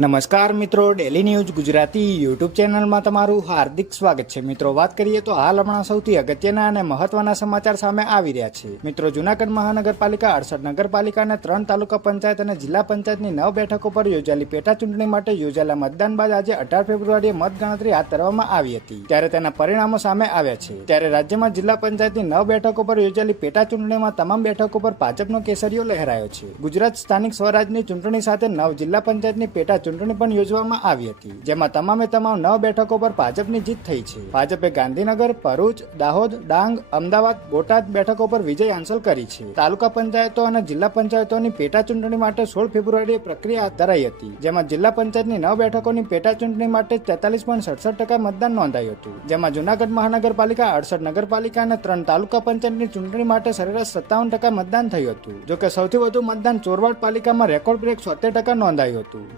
નમસ્કાર મિત્રો, daily news Gujarati YouTube ચેનલમાં તમારું હાર્દિક સ્વાગત છે। મિત્રો, વાત કરીએ તો હાલ હમણાં સૌથી અગત્યના અને મહત્વના સમાચાર સામે આવી રહ્યા છે। મિત્રો, જૂનાગઢ મહાનગરપાલિકા 68 નગરપાલિકા અને 3 તાલુકા પંચાયત અને જિલ્લા પંચાયતની 9 બેઠકો પર યોજાયેલી પેટા ચૂંટણી માટે યોજાયેલા મતદાન બાદ આજે 18 ફેબ્રુઆરીએ મતગણતરી હાથ ધરવામાં આવી હતી, ત્યારે તેના પરિણામો સામે આવ્યા છે। ત્યારે રાજ્યમાં જિલ્લા પંચાયતની 9 બેઠકો પર યોજાયેલી પેટા ચૂંટણીમાં તમામ બેઠકો પર ભાજપનો કેસરીયો લહેરાયો છે। ગુજરાત સ્થાનિક સ્વરાજની ચૂંટણી સાથે 9 જિલ્લા પંચાયતની પેટા ચૂંટણી પણ યોજવામાં આવી હતી, જેમાં તમામ 9 બેઠકો પર ભાજપની જીત થઈ છે। ભાજપે ગાંધીનગર, ભરૂચ, દાહોદ, ડાંગ, અમદાવાદ, બોટાદ બેઠકો પર વિજય હાંસલ કરી છે। તાલુકા પંચાયતો અને જિલ્લા પંચાયતોની પેટા ચૂંટણી માટે 16 ફેબ્રુઆરીએ પ્રક્રિયા હાથ ધરાઈ હતી, જેમાં જિલ્લા પંચાયતની 9 બેઠકોની પેટા ચૂંટણી માટે 43.67% મતદાન નોંધાયું હતું, જેમાં જૂનાગઢ મહાનગરપાલિકા 68 નગરપાલિકા અને 3 તાલુકા પંચાયતની ચૂંટણી માટે સરેરાશ 57% મતદાન થયું હતું। જોકે સૌથી વધુ મતદાન ચોરવાડ પાલિકામાં રેકોર્ડ બ્રેક 70% નોંધાયું હતું।